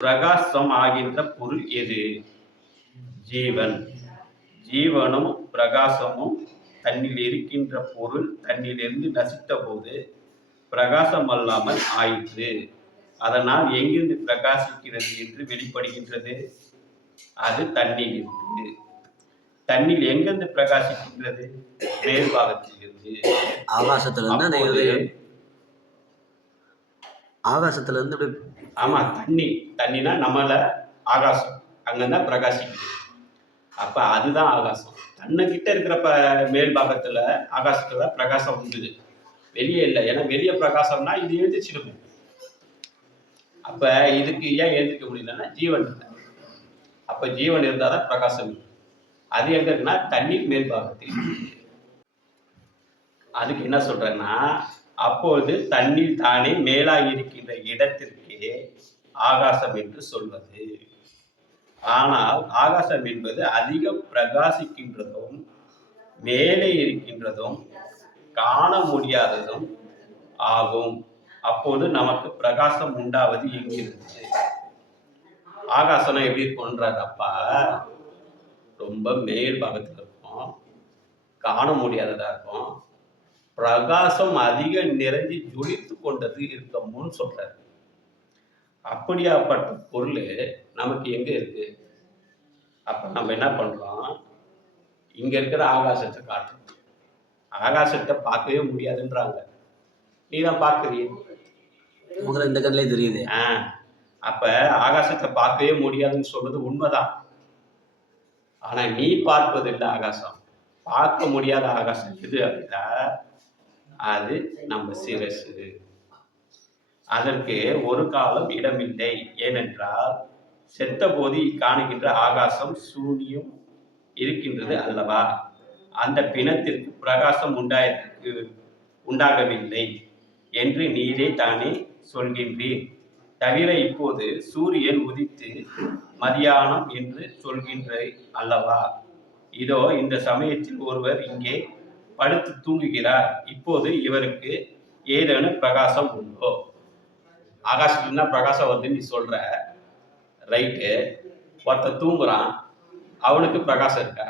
பிரகாசம் ஆகின்ற பொருள் எது? ஜீவன். ஜீவனும் பிரகாசமும் தன்னில் இருக்கின்ற பொருள் தன்னிலிருந்து நசித்த போது பிரகாசம் அல்லாமல் ஆயிற்று. அதனால் எங்கிருந்து பிரகாசிக்கிறது என்று வெளிப்படுகின்றது? அது தண்ணீர் இருந்து. தண்ணீர் எங்கிருந்து பிரகாசிக்கின்றது? மேல்பாகத்தில் இருந்து. ஆகாசத்துல இருந்து ஆமா, தண்ணினா நம்மள ஆகாசம் அங்கதான் பிரகாசிக்குது. அப்ப அதுதான் ஆகாசம். தன்னுகிட்ட இருக்கிற மேல் பாகத்துல ஆகாசத்துல பிரகாசம் உண்டு, வெளியே இல்லை. ஏன்னா வெளியே பிரகாசம்னா இது எழுந்திரிச்சிடுமே. அப்ப இதுக்கு ஏன் எழுந்திருக்க முடியலன்னா ஜீவன் இல்லை. அப்ப ஜீவன் இருந்தாதான் பிரகாசம். அது எங்க இருக்குன்னா தண்ணீர் மேல் பாகத்தில். அதுக்கு என்ன சொல்றேன்னா, அப்போது தண்ணீர் தானே மேலாக இருக்கின்ற இடத்திற்கே ஆகாசம் என்று சொல்வது. ஆனால் ஆகாசம் என்பது அதிக பிரகாசிக்கின்றதும் மேலே இருக்கின்றதும் காண முடியாததும் ஆகும். அப்போது நமக்கு பிரகாசம் உண்டாவது எங்கிருந்து? ஆகாசம் எப்படி இருக்கும்ன்றார் அப்பா. ரொம்ப மேல் பாகத்தில் இருக்கும், காண முடியாததா இருக்கும், பிரகாசம் அதிக நிறைஞ்சி ஜொலித்து கொண்டது இருக்கமுன்னு சொல்றாரு. அப்படியாப்பட்ட பொருள் நமக்கு எங்க இருக்கு? அப்ப நம்ம என்ன பண்றோம்? இங்க இருக்கிற ஆகாசத்தை காட்டுறோம். ஆகாசத்தை பார்க்கவே முடியாதுன்றாங்க. நீ தான் பார்க்கறிய, இந்த கண்ணிலே தெரியுது. அப்ப ஆகாசத்தை பார்க்கவே முடியாதுன்னு சொல்றது உண்மைதான். ஆனா நீ பார்ப்பது இல்லை ஆகாசம். பார்க்க முடியாத ஆகாசம் எது அப்படின்னா அது நம்ம சிரசு. அதற்கு ஒரு காலம் இடமில்லை. ஏனென்றால் செத்த போது காணுகின்ற ஆகாசம் சூனியம் இருக்கின்றது அல்லவா? அந்த பிணத்திற்கு பிரகாசம் உண்டாகவில்லை என்று நீரே தானே சொல்கின்றீர். தவிர இப்போது சூரியன் உதித்து மதியானம் என்று சொல்கின்ற அல்லவா? இதோ இந்த சமயத்தில் ஒருவர் இங்கே படுத்து தூங்குகிறார். இப்போது இவருக்கு ஏதேனும் பிரகாசம் உண்டோ? ஆகாசத்துலன்னா பிரகாசம் வருதுன்னு நீ சொல்ற, ரைட்டு. ஒருத்தர் தூங்குறான், அவனுக்கு பிரகாசம் இருக்கா?